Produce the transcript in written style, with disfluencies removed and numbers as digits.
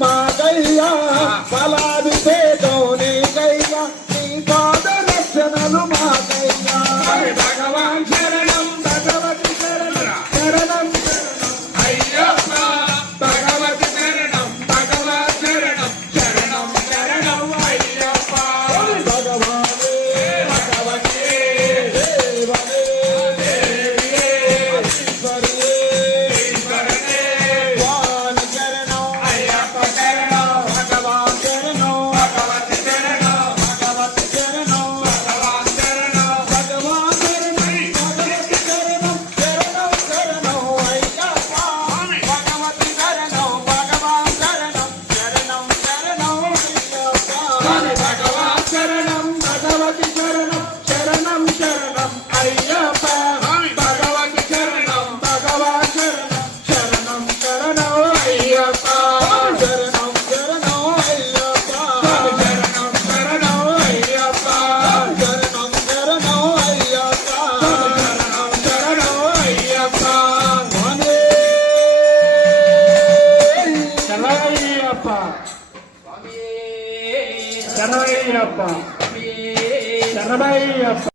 మాకయ్యా ఫలాభిషేకం నీకయ్యా నీ పాద రక్షణలు మాకయ్యా భగవాన్ శరణం భగవతి శరణం శరణం అయ్యప్ప భగవతి శరణం భగవత్ శరణం శరణం శరణం అయ్యప్ప భగవానే భగవతి దేవనే దేవియే ఈశ్వరియే ఈశ్వరనే స్వామి శరణం అయ్యప్ప శరణం భగవాన్ శరణం భగవతి శరణం భగవతి శరణం భగవాన్ శరణం భగవాన్ శరణం భగవతి శరణం శరణం శరణం అయ్యప్ప భగవతి శరణం భగవాన్ శరణం శరణం శరణం అయ్యప్ప భగవాన్ శరణం భగవతి శరణం శరణం శరణం అయ్యప్ప భగవతి శరణం భగవాన్ శరణం శరణం శరణం అయ్యప్ప శరణం శరణం అయ్యప్ప శరణం శరణం అయ్యప్ప శరణం శరణం అయ్యప్ప శరణం శరణం అయ్యప్ప స్వామి శరణయ్యప్ప శరణయ్యప్ప శరణయ్యప్ప